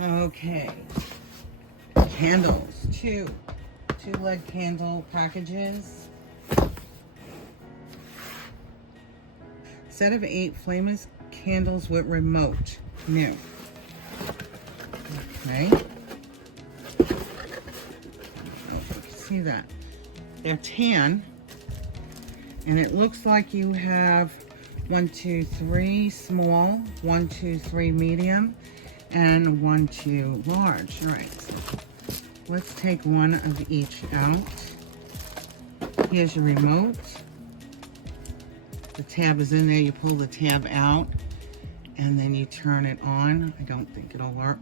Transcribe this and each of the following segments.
Okay. Candles. Two lead candle packages. Set of 8 flameless candles with remote. New. Okay. Oh, you can see that. They're tan. And it looks like you have 1, 2, 3 small, 1, 2, 3 medium, and 1, 2 large. All right. So let's take one of each out. Here's your remote. The tab is in there. You pull the tab out and then you turn it on. I don't think it'll work.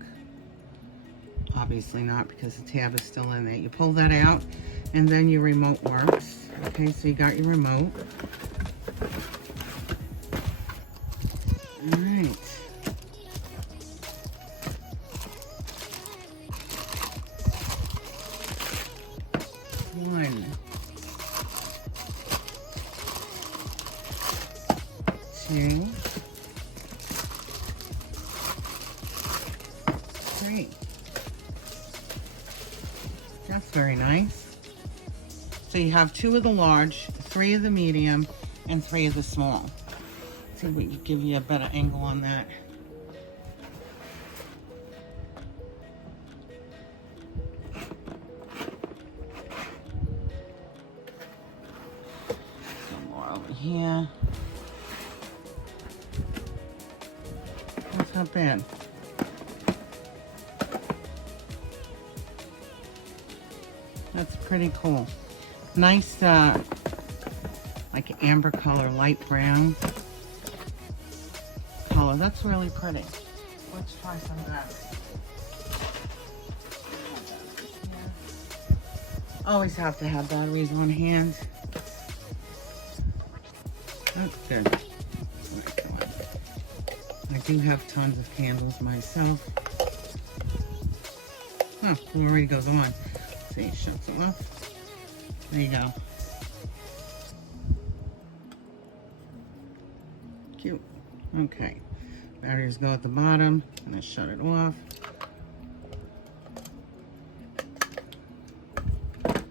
Obviously not, because the tab is still in there. You pull that out and then your remote works. Okay, so you got your remote. All right. One, two, three. That's very nice. So you have 2 of the large, 3 of the medium, and 3 of the small. Let's see if we can give you a better angle on that. Some more over here. That's not bad. That's pretty cool. Nice, like amber color, light brown color. That's really pretty. Let's try some of that. Always have to have batteries on hand. That's good. I do have tons of candles myself. Oh, it already goes on. See, it shuts it off. There you go. Cute. Okay. Batteries go at the bottom, and I shut it off. Put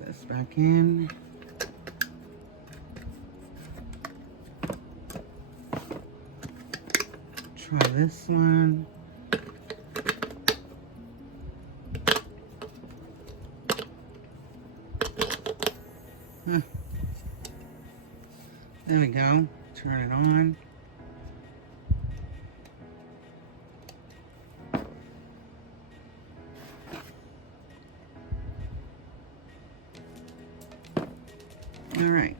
this back in. Try this one. Huh. There we go. Turn it on. All right.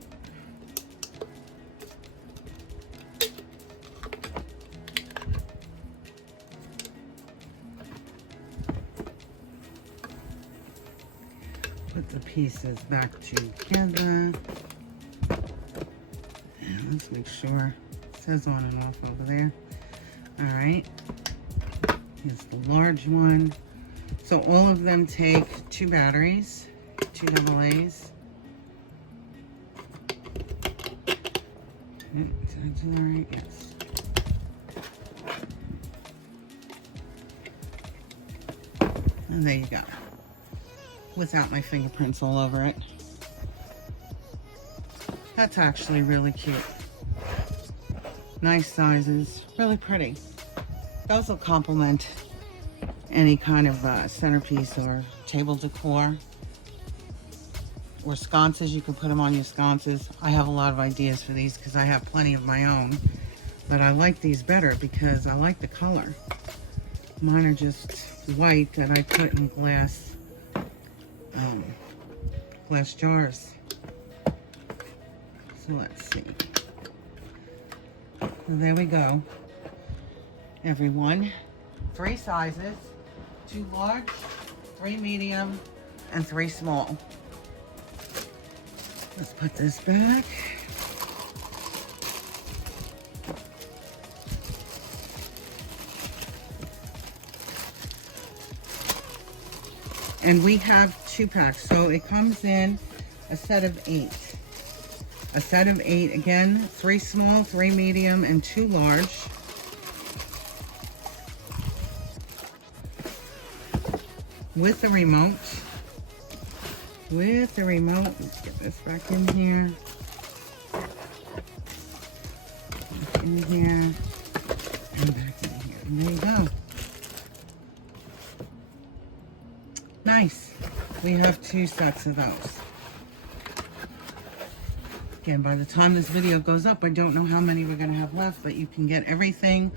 Put the pieces back together. And let's make sure it says on and off over there. All right. Here's the large one. So all of them take 2 batteries, 2 AA's. Did I do that right? Yes. And there you go. Without my fingerprints all over it. That's actually really cute. Nice sizes, really pretty. Those will complement any kind of centerpiece or table decor. Or sconces, you can put them on your sconces. I have a lot of ideas for these because I have plenty of my own. But I like these better because I like the color. Mine are just white that I put in glass jars. So let's see. So there we go. Everyone. 3 sizes. 2 large, 3 medium, and 3 small. Let's put this back. And we have 2 packs, so it comes in a set of 8. A set of 8, again, 3 small, 3 medium, and 2 large. with the remote. With the remote. Let's get this back in here. Back in here. And back in here. And there you go. Nice. We have 2 sets of those. Again, by the time this video goes up, I don't know how many we're going to have left, but you can get everything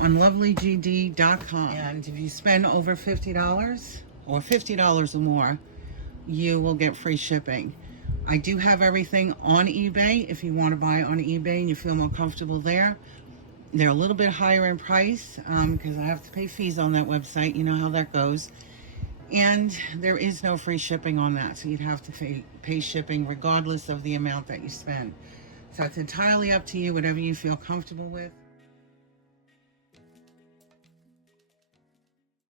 on loveleegd.com. And if you spend over $50 or $50 or more, you will get free shipping. I do have everything on eBay if you want to buy on eBay and you feel more comfortable there. They're a little bit higher in price because I have to pay fees on that website. You know how that goes. And there is no free shipping on that, so you'd have to pay shipping regardless of the amount that you spend. So it's entirely up to you, whatever you feel comfortable with.